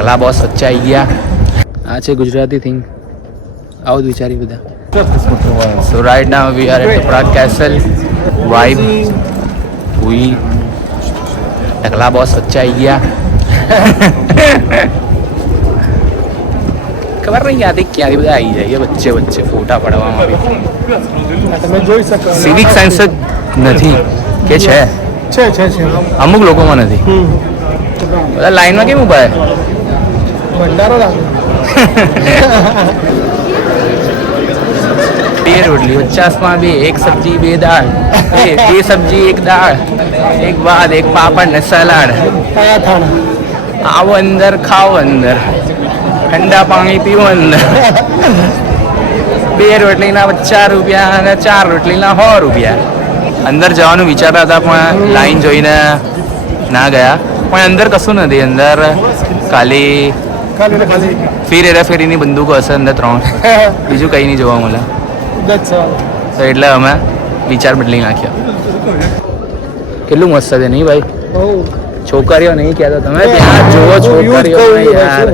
ટકલા boss વચ્ચે આવી ગયા. આ છે ગુજરાતી થિંગ. આવું જ વિચારી બધા. So right now we are at the Prague Castle. Vibe. We ટકલા બોસ વચ્ચે આવી ગયા. ખબર નહીં આથી ક્યાંથી બધા આવી જાય વચ્ચે વચ્ચે ફોટા પડાવવામાં આવી. તમે જોઈ શકો સિવિક સેન્સ જ નથી કે છે અમુક લોકોમાં નથી. બધા લાઈનમાં કેમ ઉભા ભંડારો લાગે. બે રોટલી 50 બે, એક સબ્જી બે દાળ, બે સબ્જી એક દાળ, એક ભાત એક પાપડ ને સલાડ. આવો અંદર ખાઓ અંદર, ઠંડા પાણી પીવો અંદર. બે રોટલીના 50 રૂપિયા અને 4 રોટલીના 100 રૂપિયા. અંદર જવાનું વિચારતા હતા પણ લાઈન જોઈને ના ગયા. પણ અંદર કશું નથી. અંદર ખાલી ફેરીની બંદૂકો હશે અંદર 3. બીજું કંઈ નહીં જોવા મળે. તો એટલે અમે વિચાર બદલી નાખ્યો. કેટલું મસ્ત છે નહીં ભાઈ? છોકરીઓ નહીં કહેતા તમે ત્યાં જોવો છોકરીઓ યાર.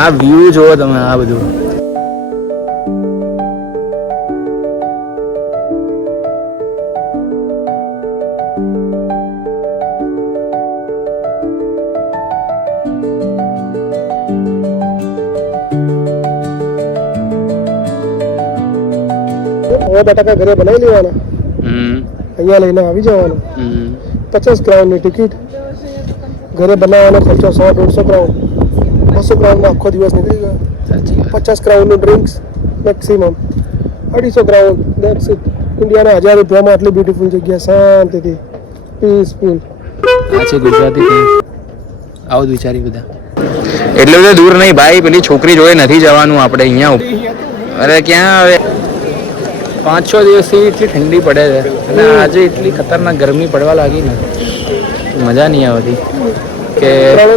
આ વ્યૂ જોવો તમે. આ બધું બટાકા ઘરે બનાવી લેવાના, અહીંયા લઈને આવી જવાનું. 50 ક્રાઉનની ટિકિટ. ઘરે બનાવવાનો ખર્ચો 100-150 ક્રાઉન. 200 ક્રાઉનમાં આખો દિવસ નીકળી ગયો. 50 ક્રાઉનનું ડ્રિંક્સ મેક્સિમમ. 250 ક્રાઉન. That's it. ઇન્ડિયાના 1000 રૂપિયામાં આટલી બ્યુટીફુલ જગ્યા, શાંતિથી પીસફુલ. આ છે ગુજરાતી થિંગ. આવું જ વિચારી બધા. એટલે બધું દૂર નહીં ભાઈ. પેલી છોકરી જોડે નથી જવાનું આપણે અહીંયા. અરે ક્યાં હવે 5-6 દિવસથી એટલી ઠંડી પડે છે અને આજે એટલી ખતરનાક ગરમી પડવા લાગી ને મજા નહીં આવતી. કે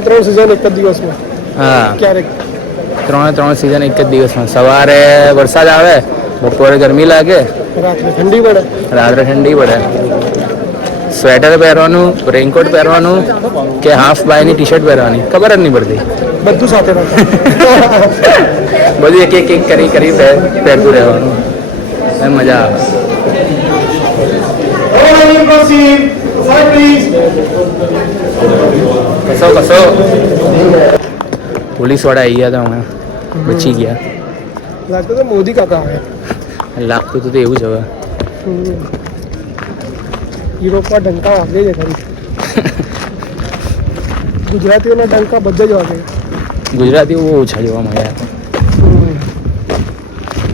3 સિઝન એક જ દિવસમાં. હા, ક્યારેક 3 સિઝન એક જ દિવસમાં. સવારે વરસાદ આવે, બપોરે ગરમી લાગે, રાત્રે ઠંડી પડે. સ્વેટર પહેરવાનું, રેઇનકોટ પહેરવાનું કે હાફ બાયની ટી શર્ટ પહેરવાની ખબર જ નહીં પડતી. બધું સાથે બધું એક કરી પહેરતું રહેવાનું. મજા આવે. કસો પોલીસ વાળા આવી ગયા હતા હમણાં, બચી ગયા. લાગતું તો મોદી કાકા આવે. લાગતું તો એવું જ હવે. યુરોપમાં ડંકા વાગે છે ખરી. ગુજરાતીઓના ડંકા બધે જ વાગે. ગુજરાતીઓ બહુ ઓછા જોવા મળ્યા.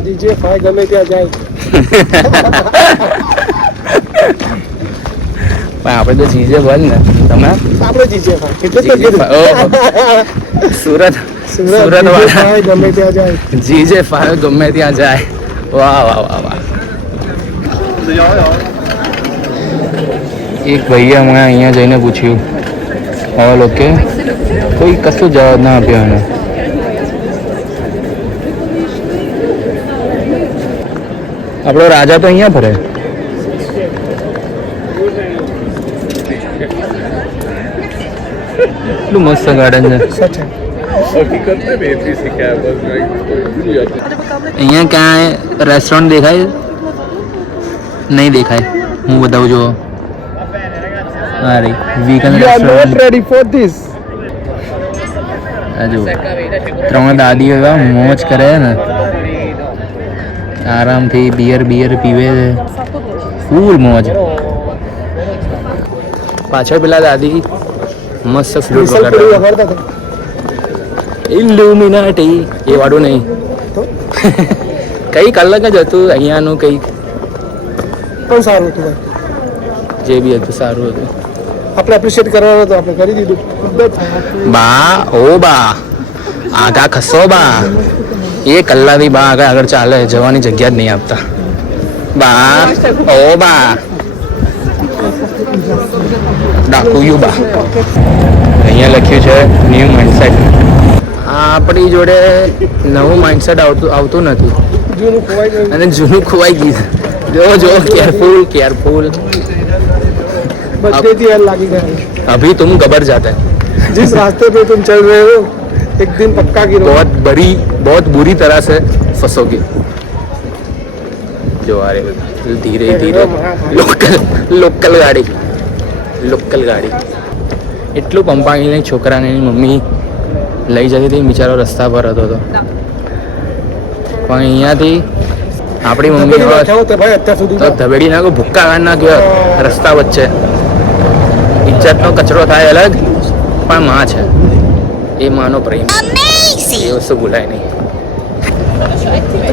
DJ ફાય ગમે ત્યાં જાય. પણ આપણે તો જીજે બંધ ને. તમે આપણે DJ ફાય સુરત વાળા ગમે ત્યાં જાય. જીજે ફાય ગમે ત્યાં જાય. વાહ. એક ભાઈએ હમણાં અહીંયા જઈને પૂછ્યું ઓલ ઓકે, કોઈ કશું જવાબ ના આપ્યો એને. આપણો રાજા તો અહીંયા ફરે. એટલું મસ્ત ગાર્ડન છે. અહીંયા ક્યાં રેસ્ટોરન્ટ દેખાય? નહીં દેખાય. હું બતાવું જો. અરે વીગન રેસ્ટોરન્ટ. આ જો 3 દાદીઓ એવા મોજ કરે ને, આરામથી બિયર પીવે છે. ફૂલ મોજ. પાછળ પેલા દાદી મસ્ત ફ્લૂટ વગાડતા. ઇલ્યુમિનાટી એ વાળું નહીં, કંઈક અલગ જ હતું. અહીંયાનું કંઈક પણ સારું હતું. જે બી હતું સારું હતું. આપણે એપ્રિશિએટ કરવાનું હતું, આપણે કરી દીધું. બા આગા ખસો બા. એ કલાકથી બા આગળ ચાલે, જવાની જગ્યા જ નહીં આપતા. બા ડાકુયું બા. અહીંયા લખ્યું છે ન્યૂ માઇન્ડસેટ. આપણી જોડે નવું માઇન્ડસેટ આવતું નથી અને જૂનું ખોવાઈ ગયું. જો કેરફુલ. बच्चे की यार लागी गए. अभी तुम गबर जाते हैं. जिस रास्ते पे तुम चल रहे हो एक दिन पक्का गिरो। बहुत बुरी तरह से फंसोगे। जो आ रहे धीरे धीरे લોકલ ગાડી એટલું પંપાણીને છોકરાને એની મમ્મી લઈ જતી હતી, બિચારો રસ્તા પર હતો તો. પણ અહીંયાથી આપણી મમ્મી ભાઈ અત્યાર સુધી તો ધબેડી નાખો, ભૂક્કા કાઢ નાખ્યો રસ્તા વચ્ચે. ઇજ્જતનો કચરો થાય અલગ, પણ માં છે એ માનો પ્રેમ, એ વસ્તુ ભૂલાય નહીં.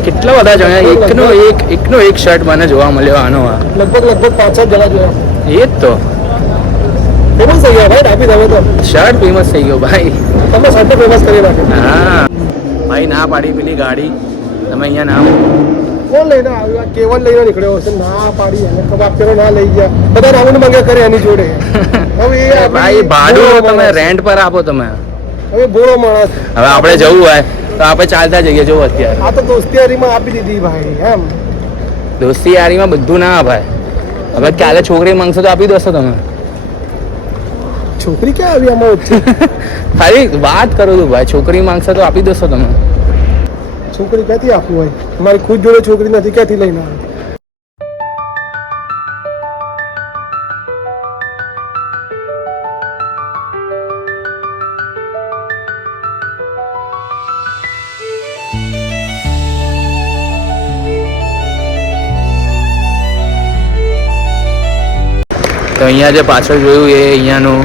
કેટલા બધા જણા એકનો એક શર્ટ મને જોવા મળ્યો આનો. લગભગ 5-7 જણા જોયા. એ જ તો ફેમસ થઈ ગયા ભાઈ ડાબી તમે તો. શર્ટ ફેમસ થઈ ગયો ભાઈ. તમે શર્ટ ફેમસ કરી નાખ્યો. હા ભાઈ, ના પાડી પેલી ગાડી તમે અહીંયા ના કોણ લઈને આવ્યો? કેવલ લઈને નીકળ્યો હશે. ના પાડી એને ખબર પેલો ના લઈ ગયા. બધા રાઉન્ડ માંગ્યા કરે એની જોડે. હવે એ ભાઈ ભાડું તમે રેન્ટ પર આપો તમે. હવે બોળો માણસ. હવે આપણે જવું હોય તો આપણે ચાલતા જઈએ. જો અત્યારે આ તો દોસ્તિયારીમાં આપી દીધી ભાઈ. એમ દોસ્તી યારીમાં બધું ના અપાય. હવે કાલે છોકરી માંગશો તો આપી દોશો તમે? છોકરી ક્યાં આવી આમાં વચ્ચે? ખાલી વાત કરું છું ભાઈ, છોકરી માંગશો તો આપી દોશો તમે? છોકરી ક્યાંથી આપવું હોય? મારી ખુદ જોડે છોકરી નથી, ક્યાંથી લઈને આવે? તો અહીંયા જે પાછળ જોયું એ અહીંયાનું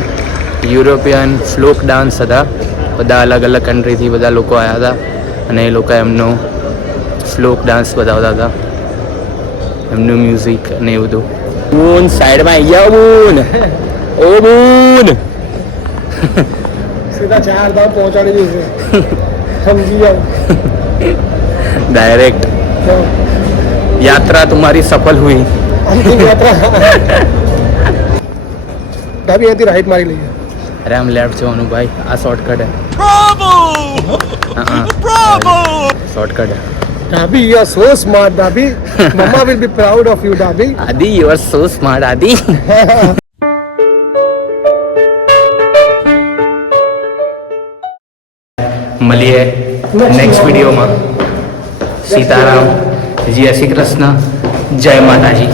યુરોપિયન ફ્લોક ડાન્સ હતા. બધા અલગ અલગ કન્ટ્રીથી બધા લોકો આવ્યા હતા અને એ લોકો એમનો ફ્લોક ડાન્સ બતાવતા હતા, એમનું મ્યુઝિક અને એ બધું. બૂન સાઈડમાં આવી જાઓ બૂન, ઓ બૂન. સીધા 4 ધામ પહોંચાડી દેશે. સમજી જાઓ ડાયરેક્ટ. યાત્રા તમારી સફળ હુઈ. અંતિમ યાત્રા. ડાબી અહીંથી રાઈટ મારી લઈએ. અરે આમ લેફ્ટ જવાનું ભાઈ, આ શોર્ટકટ હે. શોર્ટકટ હે. ડાબી, you are so smart, ડાબી. Mama will be proud of you, ડાબી. આદિ, you are so smart, આદિ. મળીએ નેક્સ્ટ વિડીયોમાં. સીતારામ, જય શ્રી કૃષ્ણ, જય માતાજી.